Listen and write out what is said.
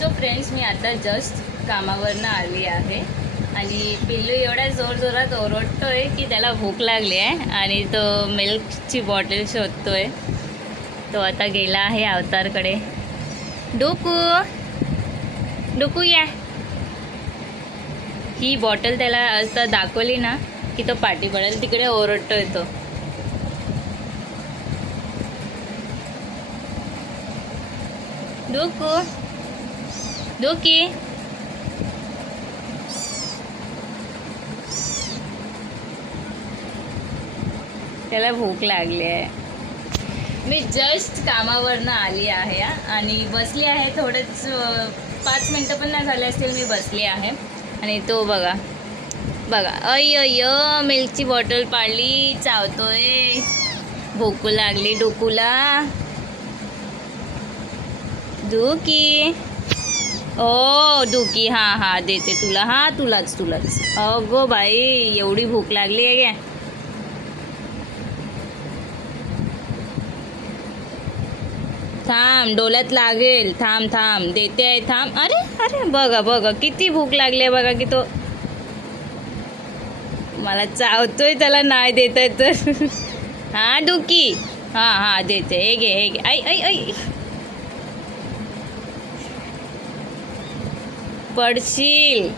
So friends, मी आता just कामावरनं आली आहे आणि पिल्लू एवढ्या जोरजोरात ओरडतोय की त्याला भूक लागली आहे आणि तो मिल्कची बॉटल शोधतोय. तो आता गेला आहे अवतारकडे. डोकू डोकू या. ही बॉटल त्याला आता दाखवली ना की तो पाठी पडेल. तिकडे ओरडतोय तो. डोकू डोकी त्याला भूक लागली आहे. मी जस्ट कामावरनं आली आहे आणि बसली आहे. थोडंच 5 मिनटं पण नाही झाले असतील मी बसली आहे. आणि तो बघा बघा अय्य मिल्कची बॉटल पाडली, चावतोय. भूक लागली डोकूला. डुकी ओ डुकी हां देते तुला. तुलाच अगो बाई एवढी भूक लागली आहे काय. थांब डोल्यात लागेल. थांब देते आहे. थांब. अरे बघा किती भूक लागली आहे बघा की तो मला चावतोय. त्याला नाही देत आहे तर हां डुकी हां देते. हे घे आई पडशील.